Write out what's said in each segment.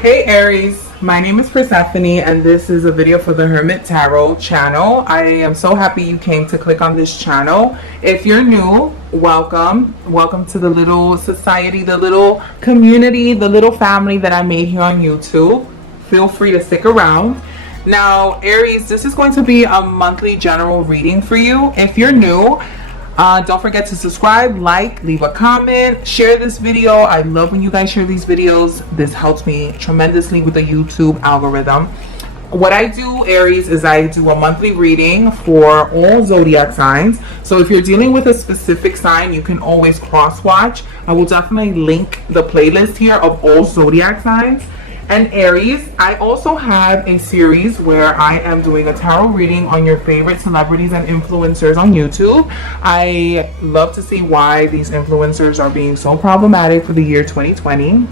Hey Aries, my name is Persephone and this is a video for the Hermit Tarot Channel. I am so happy you came to click on this channel. If you're new, welcome. Welcome to the little society, the little community, the little family that I made here on YouTube. Feel free to stick around. Now Aries, this is going to be a monthly general reading for you. If you're new, don't forget to subscribe, like, leave a comment, share this video. I love when you guys share these videos. This helps me tremendously with the YouTube algorithm. What I do, Aries, is I do a monthly reading for all zodiac signs. So if you're dealing with a specific sign, you can always cross-watch. I will definitely link the playlist here of all zodiac signs. And Aries, I also have a series where I am doing a tarot reading on your favorite celebrities and influencers on YouTube. I love to see why these influencers are being so problematic for the year 2020.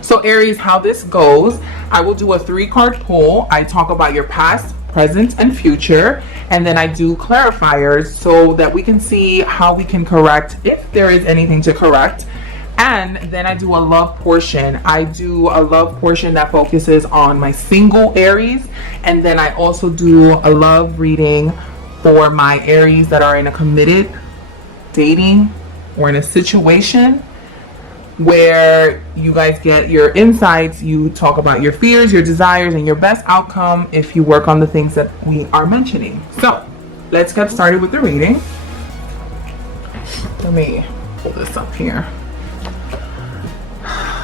So Aries, how this goes, I will do a 3-card pull. I talk about your past, present, and future, and then I do clarifiers so that we can see how we can correct if there is anything to correct. And then I do a love portion. I do a love portion that focuses on my single Aries. And then I also do a love reading for my Aries that are in a committed dating or in a situation where you guys get your insights. You talk about your fears, your desires, and your best outcome if you work on the things that we are mentioning. So let's get started with the reading. Let me pull this up here.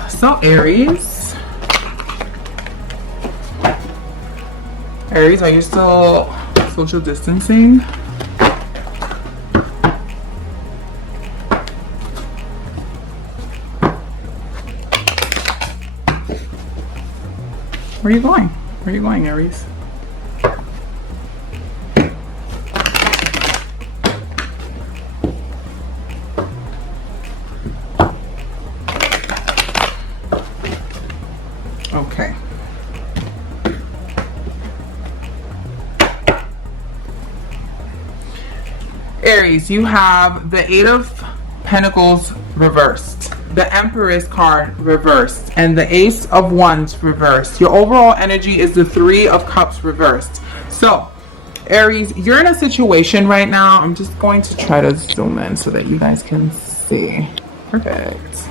So Aries, are you still social distancing? Where are you going? Where are you going, Aries? Okay. Aries, you have the 8 of Pentacles reversed, the Empress card reversed, and the Ace of Wands reversed. Your overall energy is the 3 of Cups reversed. So, Aries, you're in a situation right now. I'm just going to try to zoom in so that you guys can see. Perfect.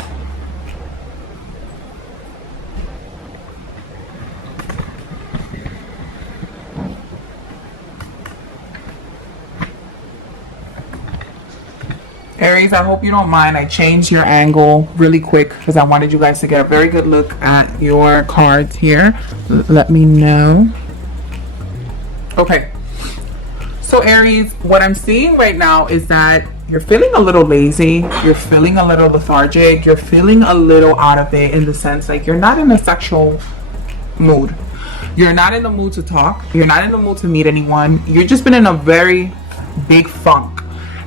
Aries, I hope you don't mind. I changed your angle really quick because I wanted you guys to get a very good look at your cards here. Let me know. Okay. So Aries, what I'm seeing right now is that you're feeling a little lazy. You're feeling a little lethargic. You're feeling a little out of it in the sense like you're not in a sexual mood. You're not in the mood to talk. You're not in the mood to meet anyone. You've just been in a very big funk.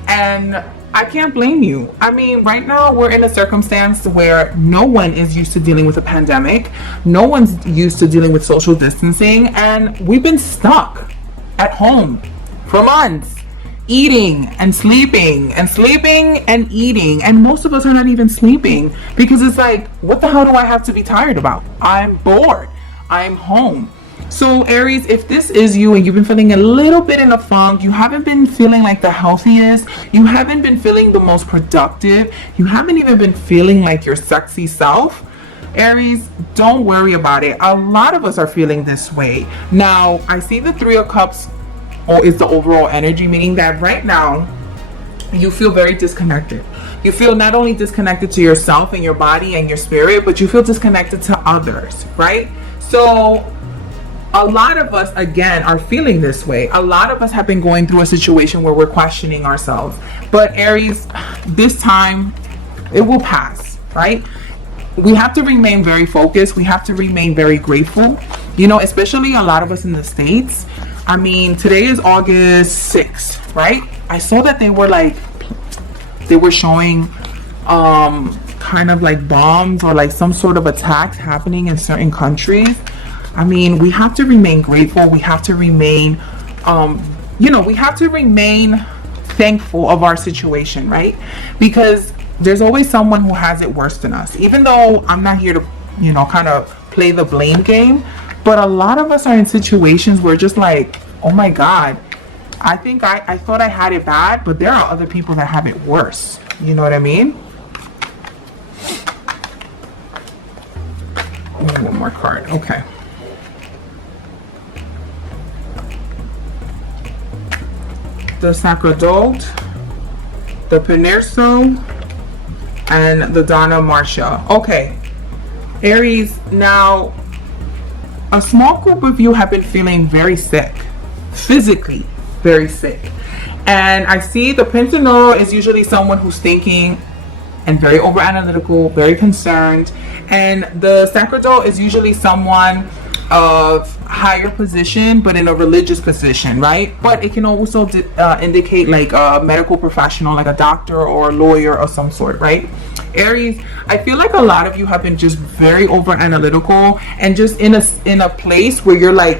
And I can't blame you. I mean, right now we're in a circumstance where no one is used to dealing with a pandemic. No one's used to dealing with social distancing. And we've been stuck at home for months, eating and sleeping and sleeping and eating. And most of us are not even sleeping because it's like, what the hell do I have to be tired about? I'm bored. I'm home. So Aries, if this is you and you've been feeling a little bit in a funk, you haven't been feeling like the healthiest, you haven't been feeling the most productive, you haven't even been feeling like your sexy self, Aries, don't worry about it. A lot of us are feeling this way. Now, I see the 3 of Cups is the overall energy, meaning that right now you feel very disconnected. You feel not only disconnected to yourself and your body and your spirit, but you feel disconnected to others, right? So a lot of us, again, are feeling this way. A lot of us have been going through a situation where we're questioning ourselves. But Aries, this time, it will pass, right? We have to remain very focused. We have to remain very grateful. You know, especially a lot of us in the States. I mean, today is August 6th, right? I saw that they were showing kind of like bombs or like some sort of attacks happening in certain countries. I mean, we have to remain grateful. We have to remain, we have to remain thankful of our situation, right? Because there's always someone who has it worse than us. Even though I'm not here to, kind of play the blame game. But a lot of us are in situations where just like, oh my God, I think I thought I had it bad, but there are other people that have it worse. You know what I mean? One more card. Okay. The Sacerdote, the Persephone, and the Donna Marcia. Okay. Aries, now a small group of you have been feeling very sick, physically very sick. And I see the Pentacle is usually someone who's thinking and very over analytical, very concerned. And the Sacerdote is usually someone of higher position, but in a religious position, right? But it can also indicate like a medical professional, like a doctor or a lawyer of some sort, right? Aries, I feel like a lot of you have been just very over analytical and just in a place where you're like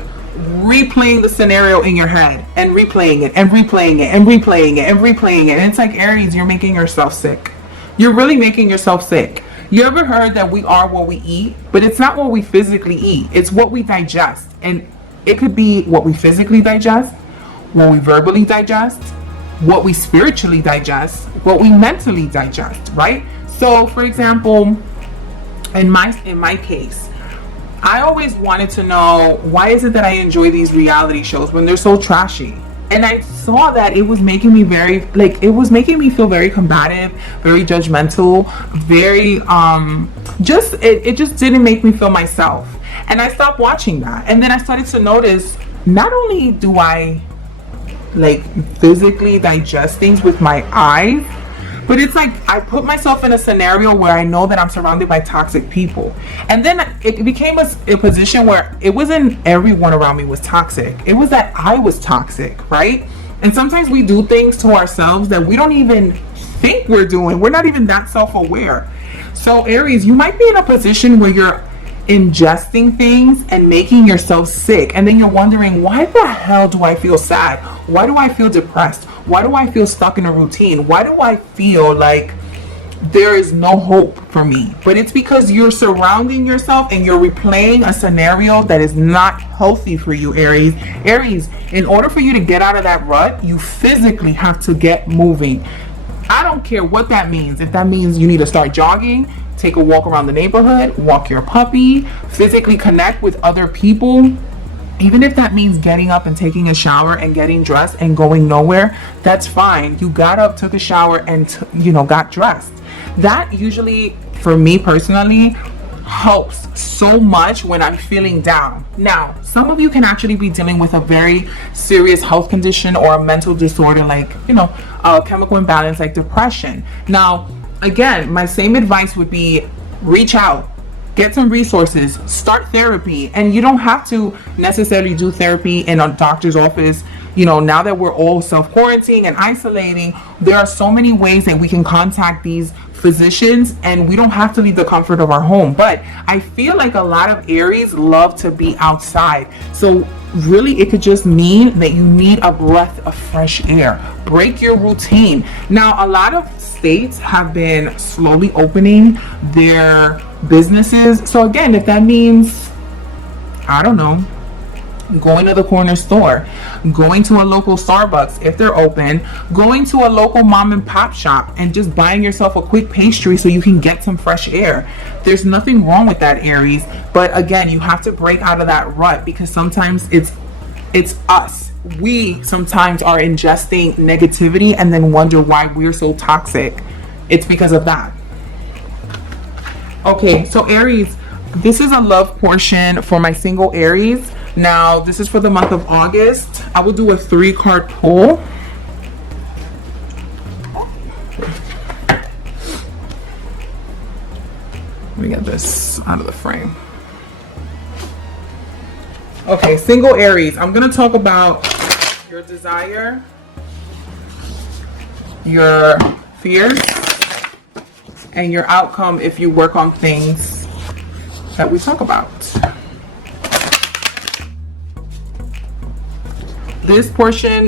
replaying the scenario in your head and replaying it and replaying it and replaying it and replaying it. And it's like, Aries, you're making yourself sick. You're really making yourself sick. You ever heard that we are what we eat? But it's not what we physically eat. It's what we digest. And it could be what we physically digest, what we verbally digest, what we spiritually digest, what we mentally digest, right? So, for example, in my case, I always wanted to know, why is it that I enjoy these reality shows when they're so trashy? And I saw that it was making me feel very combative, very judgmental, very it just didn't make me feel myself. And I stopped watching that. And then I started to notice, not only do I like physically digest things with my eyes, but it's like I put myself in a scenario where I know that I'm surrounded by toxic people. And then it became a position where it wasn't everyone around me was toxic. It was that I was toxic, right? And sometimes we do things to ourselves that we don't even think we're doing. We're not even that self-aware. So Aries, you might be in a position where you're ingesting things and making yourself sick, and then you're wondering, why the hell do I feel sad? Why do I feel depressed? Why do I feel stuck in a routine? Why do I feel like there is no hope for me? But it's because you're surrounding yourself and you're replaying a scenario that is not healthy for you, Aries. Aries, in order for you to get out of that rut, you physically have to get moving. I don't care what that means. If that means you need to start jogging, take a walk around the neighborhood, walk your puppy, physically connect with other people. Even if that means getting up and taking a shower and getting dressed and going nowhere, that's fine. You got up, took a shower, and got dressed. That usually, for me personally, helps so much when I'm feeling down. Now, some of you can actually be dealing with a very serious health condition or a mental disorder, like, a chemical imbalance like depression. Now, again, my same advice would be reach out, get some resources, start therapy. And you don't have to necessarily do therapy in a doctor's office. Now that we're all self-quarantining and isolating, there are so many ways that we can contact these physicians, and we don't have to leave the comfort of our home. But I feel like a lot of Aries love to be outside. So really, it could just mean that you need a breath of fresh air. Break your routine. Now, a lot of states have been slowly opening their businesses. So again, if that means, I don't know, going to the corner store, going to a local Starbucks if they're open, going to a local mom and pop shop and just buying yourself a quick pastry so you can get some fresh air. There's nothing wrong with that, Aries. But again, you have to break out of that rut, because sometimes it's us. We sometimes are ingesting negativity and then wonder why we're so toxic. It's because of that. Okay, so Aries, this is a love portion for my single Aries. Now, this is for the month of August. I will do a 3-card pull. Let me get this out of the frame. Okay, single Aries. I'm going to talk about your desire, your fears, and your outcome if you work on things that we talk about. This portion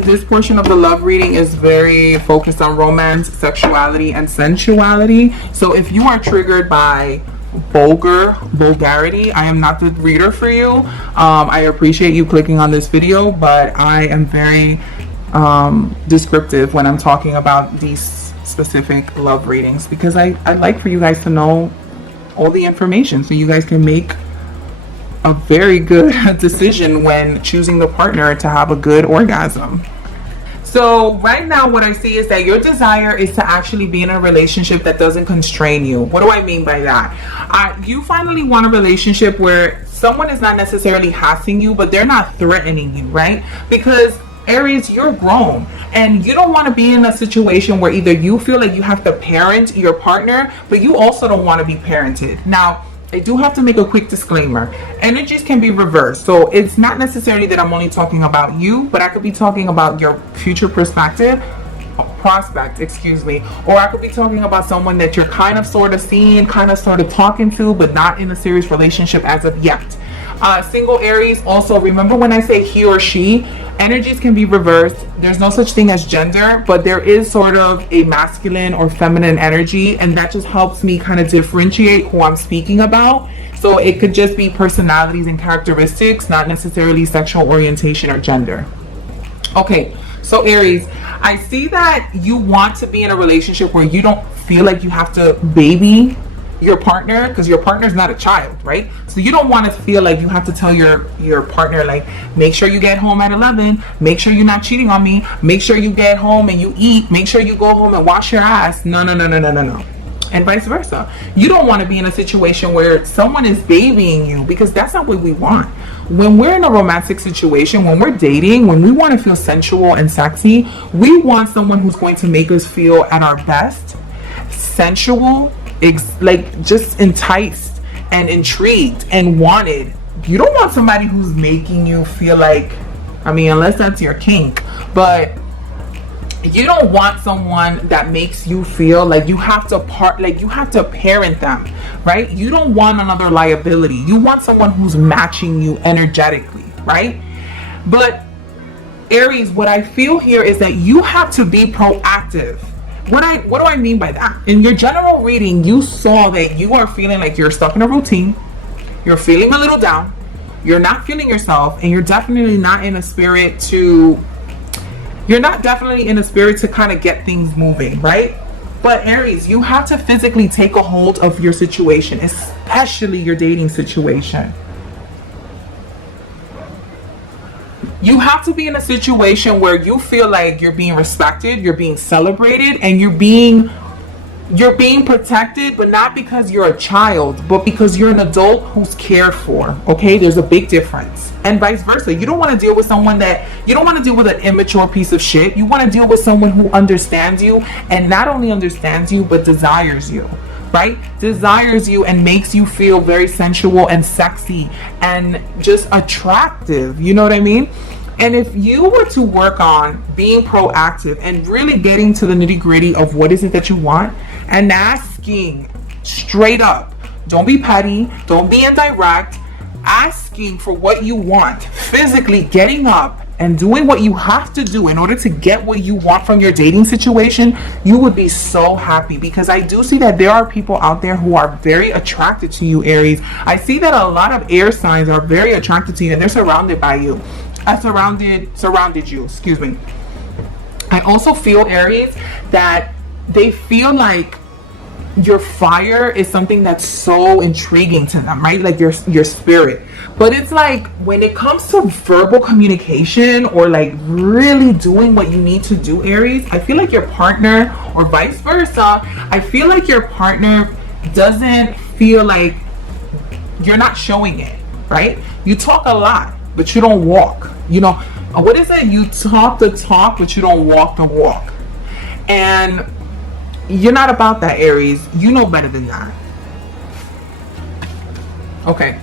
of the love reading is very focused on romance, sexuality, and sensuality. So if you are triggered by vulgarity. I am not the reader for you. I appreciate you clicking on this video, but I am very descriptive when I'm talking about these specific love readings, because I'd like for you guys to know all the information so you guys can make a very good decision when choosing the partner to have a good orgasm. So right now what I see is that your desire is to actually be in a relationship that doesn't constrain you. What do I mean by that? You finally want a relationship where someone is not necessarily hassling you, but they're not threatening you, right? Because Aries, you're grown and you don't want to be in a situation where either you feel like you have to parent your partner, but you also don't want to be parented. Now, I do have to make a quick disclaimer. Energies can be reversed. So it's not necessarily that I'm only talking about you, but I could be talking about your future prospect, excuse me. Or I could be talking about someone that you're kind of sort of seeing, kind of sort of talking to, but not in a serious relationship as of yet. Single Aries, also remember when I say he or she, energies can be reversed. There's no such thing as gender, but there is sort of a masculine or feminine energy, and that just helps me kind of differentiate who I'm speaking about. So it could just be personalities and characteristics, not necessarily sexual orientation or gender. Okay, so Aries, I see that you want to be in a relationship where you don't feel like you have to baby your partner, because your partner is not a child, right? So you don't want to feel like you have to tell your partner, like, make sure you get home at 11, make sure you're not cheating on me, make sure you get home and you eat, make sure you go home and wash your ass. No. And vice versa. You don't want to be in a situation where someone is babying you, because that's not what we want. When we're in a romantic situation, when we're dating, when we want to feel sensual and sexy, we want someone who's going to make us feel at our best, sensual, like just enticed and intrigued and wanted. You don't want somebody who's making you feel like, I mean, unless that's your kink, but you don't want someone that makes you feel like you have to parent them, right? You don't want another liability. You want someone who's matching you energetically, right? But Aries, what I feel here is that you have to be proactive. What do I mean by that? In your general reading, you saw that you are feeling like you're stuck in a routine. You're feeling a little down. You're not feeling yourself, and you're definitely not in a spirit to kind of get things moving, right? But Aries, you have to physically take a hold of your situation, especially your dating situation. You have to be in a situation where you feel like you're being respected, you're being celebrated, and you're being protected, but not because you're a child, but because you're an adult who's cared for. Okay, there's a big difference. And vice versa. You don't want to deal with an immature piece of shit. You want to deal with someone who understands you, and not only understands you, but desires you. Right? Desires you and makes you feel very sensual and sexy and just attractive. You know what I mean? And if you were to work on being proactive and really getting to the nitty-gritty of what is it that you want, and asking straight up, don't be petty, don't be indirect, asking for what you want, physically getting up and doing what you have to do in order to get what you want from your dating situation, you would be so happy. Because I do see that there are people out there who are very attracted to you, Aries. I see that a lot of air signs are very attracted to you, and they're surrounded by you. Surrounded you, excuse me. I also feel, Aries, that they feel like your fire is something that's so intriguing to them, right? Like your spirit. But it's like when it comes to verbal communication or like really doing what you need to do, Aries, I feel like your partner, or vice versa, I feel like your partner doesn't feel like you're not showing it, right? You talk a lot, but you don't walk. You know, what is it? You talk the talk, but you don't walk the walk. And you're not about that, Aries. You know better than that. Okay.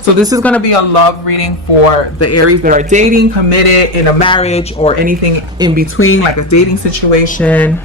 So this is going to be a love reading for the Aries that are dating, committed, in a marriage, or anything in between, like a dating situation.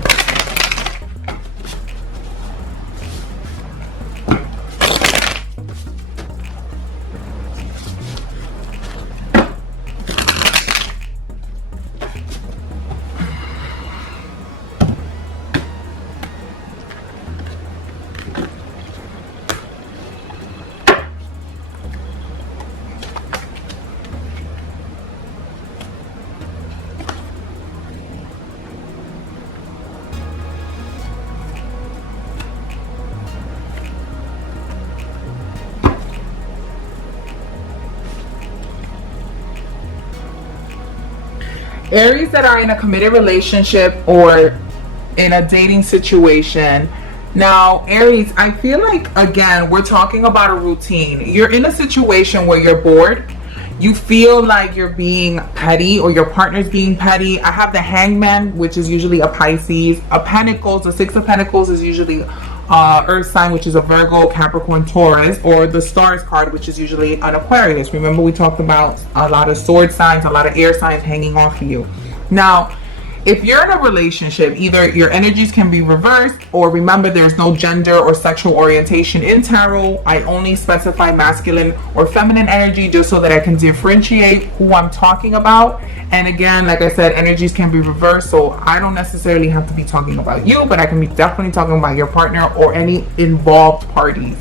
Aries that are in a committed relationship or in a dating situation. Now, Aries, I feel like, again, we're talking about a routine. You're in a situation where you're bored. You feel like you're being petty or your partner's being petty. I have the Hangman, which is usually a Pisces. A Pentacles, the Six of Pentacles is usually Earth sign, which is a Virgo, Capricorn, Taurus, or the Stars card, which is usually an Aquarius. Remember, we talked about a lot of sword signs, a lot of air signs hanging off of you. Now, if you're in a relationship, either your energies can be reversed, or remember, there's no gender or sexual orientation in tarot. I only specify masculine or feminine energy just so that I can differentiate who I'm talking about. And again, like I said, energies can be reversed, so I don't necessarily have to be talking about you, but I can be definitely talking about your partner or any involved parties.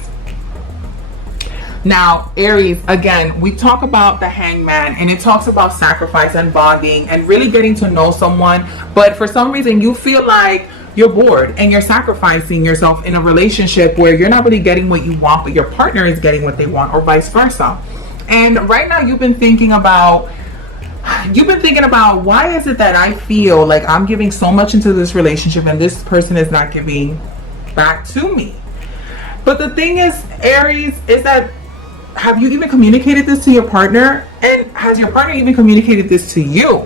Now, Aries, again, we talk about the Hangman, and it talks about sacrifice and bonding and really getting to know someone. But for some reason, you feel like you're bored and you're sacrificing yourself in a relationship where you're not really getting what you want, but your partner is getting what they want, or vice versa. And right now, you've been thinking about, why is it that I feel like I'm giving so much into this relationship and this person is not giving back to me? But the thing is, Aries, is that, have you even communicated this to your partner? And has your partner even communicated this to you?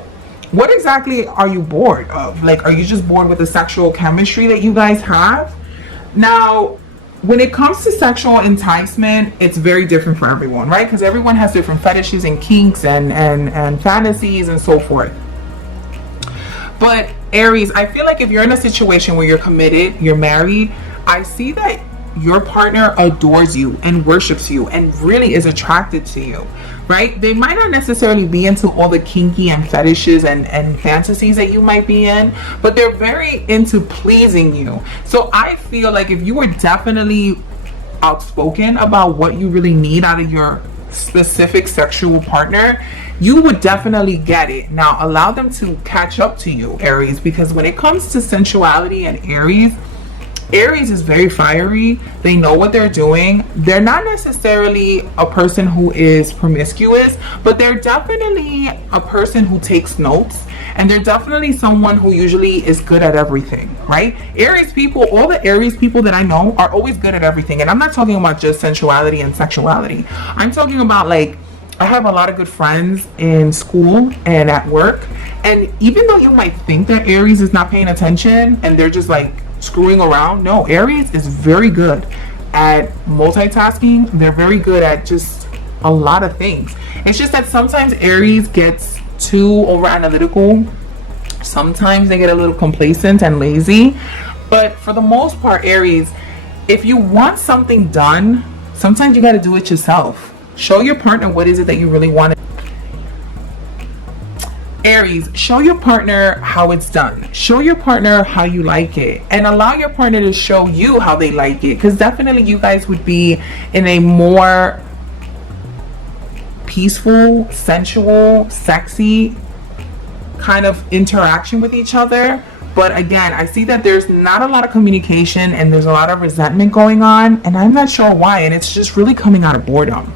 What exactly are you bored of? Like, are you just bored with the sexual chemistry that you guys have? Now, when it comes to sexual enticement, it's very different for everyone, right? Because everyone has different fetishes and kinks and fantasies and so forth. But Aries, I feel like if you're in a situation where you're committed, you're married, I see that your partner adores you and worships you and really is attracted to you, right? They might not necessarily be into all the kinky and fetishes and fantasies that you might be in, but they're very into pleasing you. So I feel like if you were definitely outspoken about what you really need out of your specific sexual partner, you would definitely get it. Now, allow them to catch up to you, Aries, because when it comes to sensuality and Aries is very fiery. They know what they're doing. They're not necessarily a person who is promiscuous, but they're definitely a person who takes notes, and they're definitely someone who usually is good at everything, right? Aries people, all the Aries people that I know are always good at everything. And I'm not talking about just sensuality and sexuality. I'm talking about, like, I have a lot of good friends in school and at work, and even though you might think that Aries is not paying attention and they're just like screwing around, no, Aries is very good at multitasking. They're very good at just a lot of things. It's just that sometimes Aries gets too over analytical. Sometimes they get a little complacent and lazy. But for the most part, Aries, if you want something done, sometimes you got to do it yourself. Show your partner what is it that you really want. Aries, show your partner how it's done. Show your partner how you like it, and allow your partner to show you how they like it, because definitely you guys would be in a more peaceful, sensual, sexy kind of interaction with each other. But again, I see that there's not a lot of communication and there's a lot of resentment going on, and I'm not sure why, and it's just really coming out of boredom.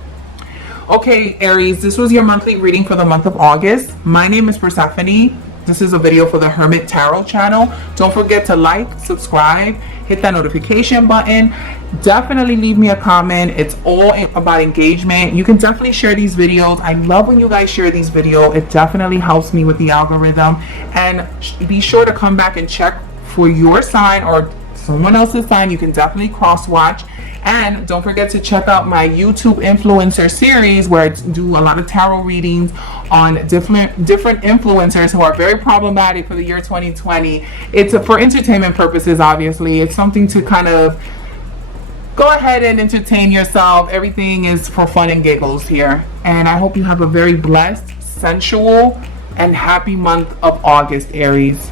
Okay, Aries, this was your monthly reading for the month of August. My name is Persephone. This is a video for the Hermit Tarot Channel. Don't forget to like, subscribe, hit that notification button. Definitely leave me a comment. It's all about engagement. You can definitely share these videos. I love when you guys share these videos. It definitely helps me with the algorithm. And be sure to come back and check for your sign or someone else's sign. You can definitely cross-watch. And don't forget to check out my YouTube influencer series, where I do a lot of tarot readings on different influencers who are very problematic for the year 2020. It's for entertainment purposes, obviously. It's something to kind of go ahead and entertain yourself. Everything is for fun and giggles here. And I hope you have a very blessed, sensual, and happy month of August, Aries.